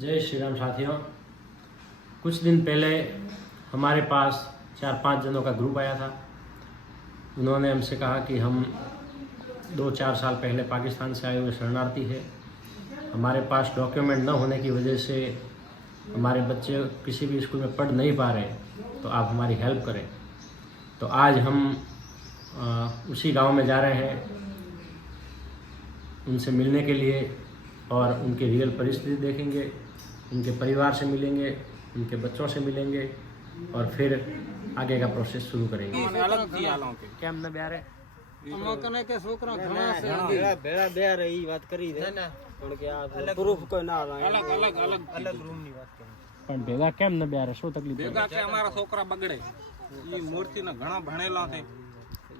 जय श्री राम साथियों। कुछ दिन पहले हमारे पास 4-5 जनों का ग्रुप आया था। उन्होंने हमसे कहा कि हम 2-4 साल पहले पाकिस्तान से आए हुए शरणार्थी हैं। हमारे पास डॉक्यूमेंट न होने की वजह से हमारे बच्चे किसी भी स्कूल में पढ़ नहीं पा रहे, तो आप हमारी हेल्प करें। तो आज हम उसी गांव में जा रहे हैं उनसे मिलने के लिए और उनकी रियल परिस्थिति देखेंगे, उनके परिवार से मिलेंगे, उनके बच्चों से मिलेंगे और फिर आगे का प्रोसेस शुरू करेंगे। કેમ ન બેરે અમકને કે છોકરા ઘણા છે ભેળા બે રહી વાત કરી દે પણ કે આ પ્રૂફ કોઈ ના આવે અલગ રૂમ ની વાત કરી પણ ભેગા કેમ ન બેરે શું તકલીફ ભેગા કે અમારા છોકરા બગડે ઈ મૂર્તિ ને ઘણા ભણેલા છે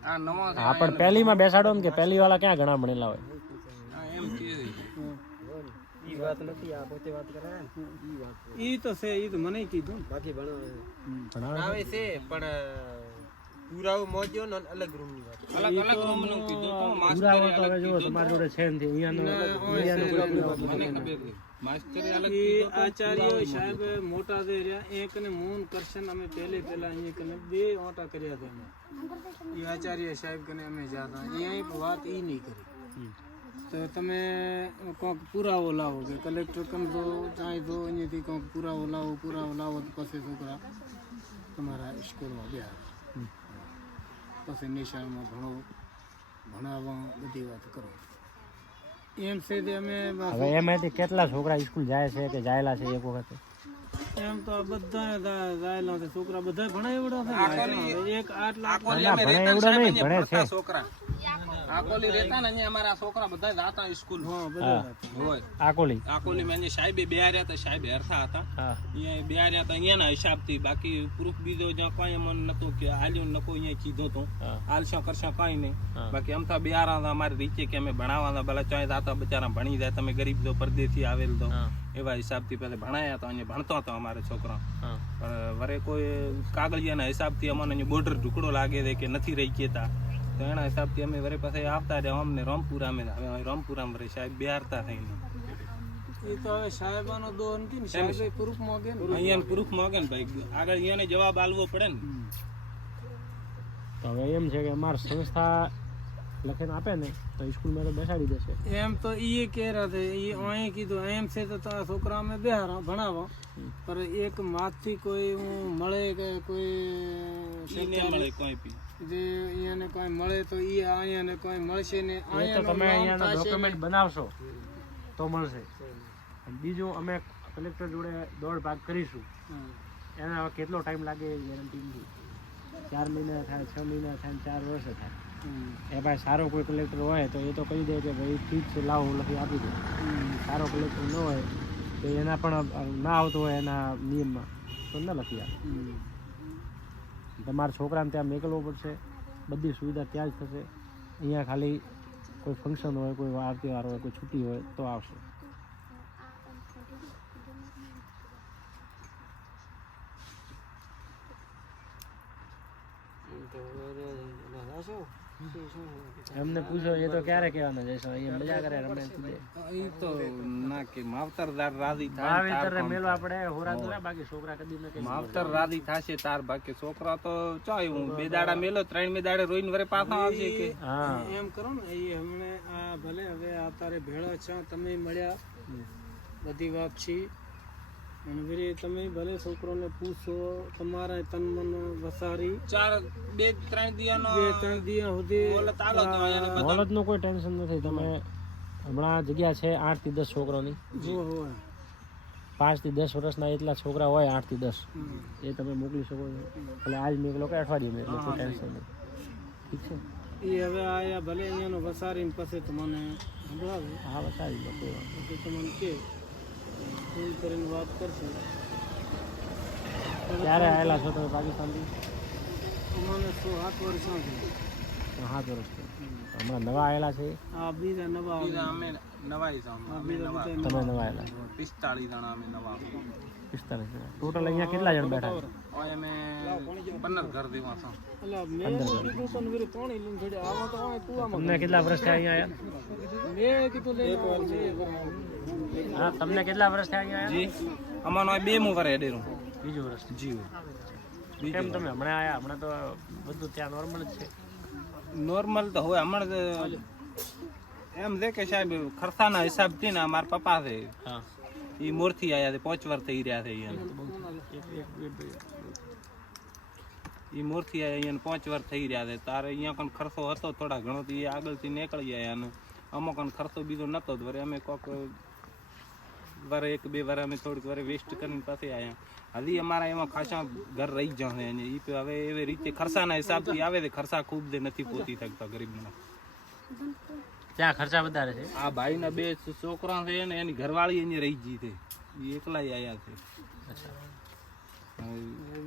આ નવા હા પણ પહેલી માં બેસાડો ને કે પહેલી વાળા ક્યાં ઘણા ભણેલા હોય એમ કે ઈ વાત નથી આ પોતે વાત કરે ને ઈ વાત ઈ તો છે ઈ તો મને કીધું બાકી ભણાવે આવે છે પણ પુરાવો મોજ્યો ને અલગ રૂમ ની વાત અલગ રૂમ નું કીધું તો પુરાવો તો હવે જો તમારી જોડે છે ને અહીંયાનો મને ખબર છે માસ્ટરી અલગ ઈ આચાર્ય સાહેબ મોટા દે રહ્યા એક ને મૂન કરશન અમે પહેલા અહીંયા કને બે ઓટા કર્યા હતા ઈ આચાર્ય સાહેબ કને અમે જાતા અહીંયા એક વાત ઈ નહીં કરી તો તમે કોક પુરાવો લાવો કે કલેક્ટર કમ દો ચાહે દો અહીંયાથી કોક પુરાવો લાવો તો પછી છોકરા તમારા સ્કૂલમાં બે પછી નિશાળમાં ભણાવવા બધી વાત કરો એમ છે તે અમે હવે એમાંથી કેટલા છોકરા સ્કૂલ જાય છે કે જાયેલા છે એક વખત એમ તો બધા જાયેલા છે છોકરા બધા ભણાવ્યા છે એક આટલા આકોલી અમે રહેતા ને ભણે છે છોકરા આકોલી રહેતા ને અહીંયા અમારા છોકરા બધા જાતા સ્કૂલ હા બધા હોય આકોલી માં સાહેબે બે રહ્યા હતા સાહેબ હેરતા હતા અહીંયા બે રહ્યા હતા અહીંયાના હિસાબથી બાકી પ્રૂફ બીજો જ્યાં કઈ મન નતું કે આલ્યું નકો અહીંયા કીધું તો આલશા કરશા કઈ નહીં બાકી અમથા બિહારા અમારી રીતે કે અમે ભણાવવાના ભલા ચાહે જાતા બચારા ભણી જાય તમે ગરીબ તો પરદેશી આવેલ તો એવા હિસાબથી પહેલા ભણાયા હતા અહીંયા ભણતો હતો અમારે છોકરા પણ વરે કોઈ કાગળિયાના હિસાબથી અમને બોર્ડર ઢુકડો લાગે છે કે નથી રહી કેતા તો એના હિસાબથી અમે વરે પાસે આવતા રહ્યા અમને રામપુરામાં વરે સાહેબ બિહારતા થઈને એ તો હવે સાહેબાનો દોન કે ને સાહેબ પ્રૂફ માંગે ને અહીંયા પ્રૂફ માંગે ને ભાઈ આગળ અહીંયાને જવાબ આલવો પડે ને તો હવે એમ છે કે અમારી સંસ્થા લખીને આપે ને તો સ્કૂલમાં તો બેસાડી દેશે એમ તો ઈ કે રહ્યા છે ઈ અહીં કીધું એમ છે તો તારા છોકરા અમે બેહારા ભણાવો પર એક માથી કોઈ મળે કે કોઈ મળે કોઈ બી જે અહીંયાને કોઈ મળે તો ઈ અહીંયાને કોઈ મળશે ને તો તમે અહીંયાના ડોક્યુમેન્ટ બનાવશો તો મળશે. બીજું અમે કલેક્ટર જોડે દોડ ભાગ કરીશું એના કેટલો ટાઈમ લાગે ગેરંટી નથી. 4 મહિના થાય, 6 મહિના થાય, 4 વર્ષ થાય. એ ભાઈ સારો કોઈ કલેક્ટર હોય તો એ તો કહી દે કે ભાઈ ઠીક છે લાવો લખી આપી દે. સારો કલેક્ટર ન હોય તો એના પણ ના આવતો હોય એના નિયમમાં તો ન લખી આપે. તમારા છોકરાને ત્યાં મોકલવો પડશે, બધી સુવિધા ત્યાં જ થશે. અહીંયા ખાલી કોઈ ફંક્શન હોય, કોઈ વાર તહેવાર હોય, કોઈ છુટ્ટી હોય તો આવશે. એમને પૂછો એ તો ક્યારે કહેવાના જઈશું અહીંયા મજા કરે રમે ઈ તો ના કે માવતરદાર રાજી થાય મેલો આપણે હોરા દોરા બાકી છોકરા કદી ન કે માવતર રાજી થાશે તાર બાકી છોકરા તો ચાય હું 2 દાડા મેલો 3 દાડે રોઈને વરે પાછા આવશે કે હા એમ કરો ને એ હમણે આ ભલે હવે આ તારે ભેળા છે તમે મળ્યા બધી વાત છે અને વીરે તમે ભલે છોકરોને પૂછો તમારા તન મન વસારી 2-3 દિયાનો 2-3 દિયા સુધી મોલતનું કોઈ ટેન્શન નથી. તમે હમણાં જગ્યા છે 8 થી 10 છોકરોની, જો હોય 5 થી 10 વર્ષના એટલા છોકરા હોય 8 થી 10 એ તમે મોકલી શકો છો. એટલે આજ મોકલો કે અઠવાડિયે મોકલો, કોઈ ટેન્શન નહીં. ઠીક છે એ હવે આયા ભલે અહીંયાનો વસારીને પછી તમને સંભળાવે. હા બતાવી દો કોઈ વાત તો તમને કે ફોન કરીને વાત કરશું. ક્યારે આવેલા છો તમે પાકિસ્તાનથી? અમને 7 વર્ષ 7 વર્ષથી. હમણાં નવા આવેલા છે? આ બીજા નવા અમે નવાઈ છે અમે નવા તમે નવા આવેલા 45 જણા અમે નવા 45 ટોટલ અહીંયા કેટલા જણ બેઠા છે? ઓય અમે 15 ઘર દેવા છે એટલે મેં કીધું તો ને વીરે પાણી લઈને છોડ્યા. આમાં તો આ કૂવામાં તમને કેટલા વર્ષ થયા અહીંયા આવ્યા? મેં કીધું લઈને આવો. હા, તમને કેટલા વર્ષ થયા અહીંયા જી અમાનો 2 વરે હેડેરું આવ્યા? બીજું વર્ષ. જી કેમ તમે હમણાં આવ્યા? હમણાં તો બધું ત્યાં નોર્મલ જ છે. નોર્મલ તો હોય હમણાં તો એમ છે કે સાહેબ ખર્ચાના હિસાબથી ને મારા પપ્પા છે હા, એ મોરથી આયા છે 5 વાર થઈ રહ્યા છે અહીંયા એ મોરથી આયા અહીંયા 5 વાર થઈ રહ્યા છે. તારે અહીંયા પણ ખર્ચો હતો થોડા ઘણો તો એ આગળથી નીકળી ગયા અને અમુક ખર્ચો બીજો નતો જ વરે અમે કોક વરે 1-2 વાર અમે થોડીક વરે વેસ્ટ કરીને પાછી આવ્યા. હજી અમારા એમાં ખાસા ઘર રહી જશે અને એ હવે એવી રીતે ખર્ચાના હિસાબથી આવે છે. ખર્ચા ખૂબ જ નથી પહોંચી શકતા ગરીબના. ત્યાં ખર્ચા વધારે છે. આ ભાઈના 2 છોકરા છે ને એની ઘરવાળી અહીંયા રહી ગઈ છે એ એકલા આવ્યા છે.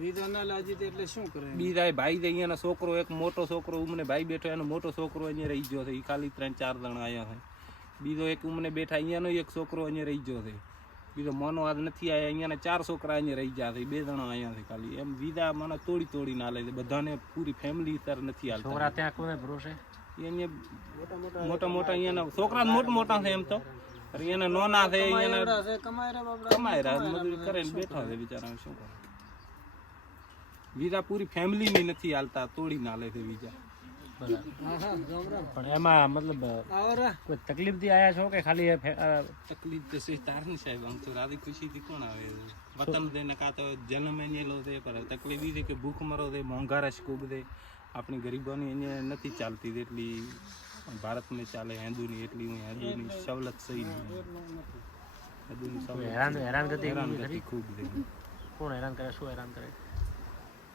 વિધા ના લાજી તે એટલે શું કરે? બીજા ભાઈ અહીંયાનો છોકરો એક મોટો છોકરો ઉમને ભાઈ બેઠો એનો મોટો છોકરો અહીંયા રહી ગયો છે એ ખાલી 3-4 જણા આવ્યા છે. બીજો એક ઉમને બેઠા અહીંયાનો એક છોકરો અહીંયા રહી ગયો છે. બીજો મોનો આજ નથી આવ્યા અહીંયાના 4 છોકરા અહીંયા રહી ગયા છે 2 જણા અહીંયા છે ખાલી. એમ વિધા મને તોડી ના લે છે બધાને પૂરી ફેમિલી અત્યારે નથી હાલતા. છોકરા ત્યાં કોને ભરોસે? મોટા અહીંયાના છોકરા મોટા છે એમ તો એના નોના છે અહીંયાના છે કમાય રે બાપડા. કમાય રહ્યા મજૂરી કરીને બેઠા છે બિચારા. શું કરે વિઝા પૂરી ફેમિલી ની નથી હાલતા તોડી ના લે છે વિઝા. પણ એમાં મતલબ કોઈ તકલીફ થી આયા છો કે ખાલી તકલીફ તો છે તારની સાહેબ. આમ તો રાધી ખુશી થી કોણ આવે વતન દે ને કાં તો જન્મ એનેલો છે પર તકલીફ એ છે કે ભૂખ મરો છે મોંઘારશ ખૂબ છે. આપણી ગરીબોની અહીંયા નથી ચાલતી એટલી ભારતમાં ચાલે હિન્દુની એટલી હિન્દુની સવલત સહી નહીં. હેરાનગતિ ખૂબ છે. કોણ હેરાન કરે? શું હેરાન કરે?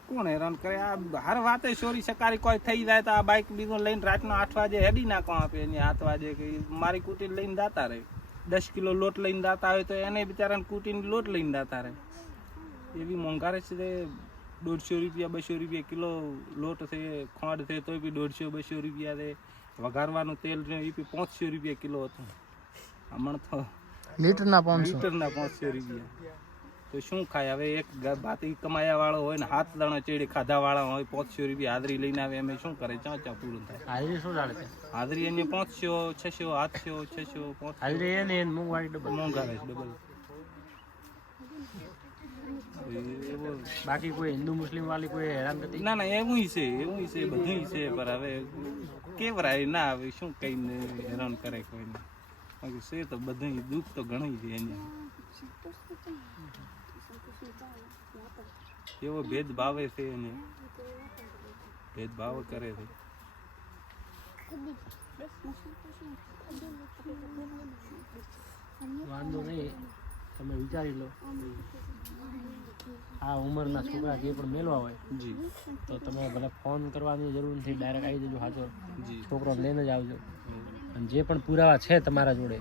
કોણ હેરાન કરે? આ હર વાતે ચોરી સકારી કોઈ થઈ જાય તો આ બાઇક બીજો લઈને રાતનો 8 વાગે હેડી નાખો આપે એને 7 વાગે કે મારી કુટી લઈને દાતા રહે. 10 કિલો લોટ લઈને દાતા હોય તો એને બિચારાને કુટીની લોટ લઈને દાતા રહે. એવી મોંઘારે છે. 150 રૂપિયા 200 રૂપિયા કિલો લોટ છે. ખોંડ છે તો બી 150-200 રૂપિયા છે. વઘારવાનું તેલ છે એ બી 500 રૂપિયા કિલો હતું. હમણાં તો લીટરના 500 રૂપિયા. તો શું ખાય હવે? એક બાતી કમાયા વાળો હોય ને 7 દાણા ચેડી ખાધા વાળા હોય 500 રૂપિયા હાજરી લઈને આવે અમે શું કરે? ચા પૂરું થાય. હાજરી શું ચાલે છે? હાજરી એને 500, 600, 700, 600, હાજરી એને મોંઘવારી ડબલ. મોંઘારે ડબલ. બાકી કોઈ હિન્દુ મુસ્લિમ વાળી કોઈ હેરાન કરતી? ના એવું છે બધું છે. પણ હવે કેવરાય ના આવે શું કઈને હેરાન કરે કોઈને. બાકી છે તો બધું દુઃખ તો ઘણું છે અહીંયા. એવો ભેદભાવ છે એને ભેદભાવ કરે છે. વાંધો નહીં, તમે વિચારી લો. આ ઉંમરના છોકરા જે પણ મેળવા હોય જી તો તમે ભલે ફોન કરવાની જરૂર નથી, ડાયરેક્ટ આવી જજો. હાજર જી છોકરો લઈને જ આવજો. અને જે પણ પુરાવા છે તમારા જોડે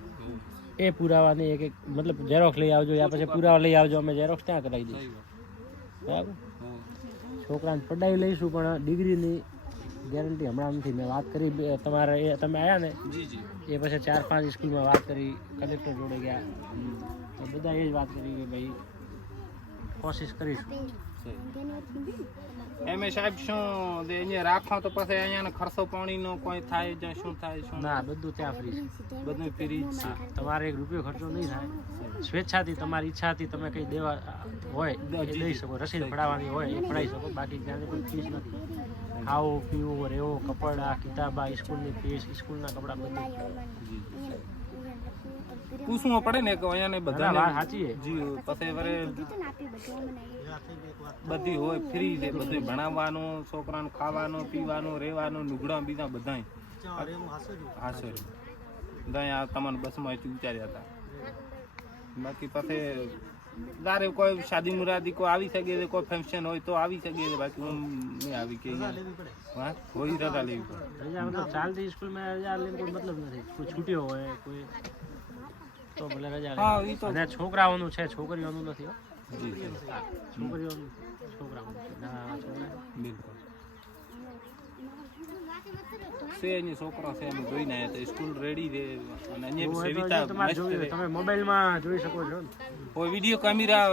એ પુરાવાની એક મતલબ ઝેરોક્સ લઈ આવજો, યા પછી પુરાવા લઈ આવજો. અમે ઝેરોક્સ ત્યાં કરાવી દઈશું. બરાબર? છોકરાને પડાવી લઈશું પણ ડિગ્રીની ગેરંટી હમણાં નથી. મેં વાત કરી તમારે તમે આવ્યા ને એ પછી 4-5 સ્કૂલમાં વાત કરી, કલેક્ટર જોડે ગયા તો બધા એ જ વાત કરી કે ભાઈ કોશિશ કરીશું. એમ સાહેબ શું અહીંયા રાખો તો પછી અહીંયા ખર્ચો પાણીનો કોઈ થાય જ્યાં શું થાય શું? ના, બધું ત્યાં ફ્રી છે. બધું ફ્રી છે. તમારે 1 રૂપિયો ખર્ચો નહીં થાય. સ્વેચ્છાથી તમારી ઈચ્છાથી તમે કંઈ દેવા હોય એ દઈ શકો. રસીદ પડાવવાની હોય એ પડાવી શકો. બાકી ત્યાંની કોઈ ફીસ નથી. ખાવો પીવો રહેવો કપડા કિતાબા સ્કૂલની ફીસ સ્કૂલના કપડા બધું પૂછવું પડે ને કે અહીંયા બધા સાચી જી પછી વરે બધી હોય ફ્રી છે. બધું ભણાવવાનું, છોકરાનું ખાવાનું પીવાનું રહેવાનું લુગડા બીજા બધા હાસો ત્યાં તમારે બસમાં વિચાર્યા હતા. બાકી પછી તારે કોઈ શાદી મુરાદી કોઈ આવી શકે છે, કોઈ ફંક્શન હોય તો આવી શકે છે. બાકી હું નહીં આવી કે હોય રજા લેવી પડે. રજા મતલબ ચાલતી સ્કૂલમાં રજા લઈને કોઈ મતલબ નથી. કોઈ છૂટ્યો હોય કોઈ તો ભલે રજા લે. અને છોકરાઓનું છે, છોકરીઓનું નથી. છોકરીઓનું છોકરાઓનું છે. ના છોકરા બિલકુલ છે અહીંયા છોકરા છે અમે જોઈને આવ્યા તો સ્કૂલ રેડી છે અને અહીંયા તો સેવિતા તમારે જોયું તમે મોબાઈલમાં જોઈ શકો છો ને. Video camera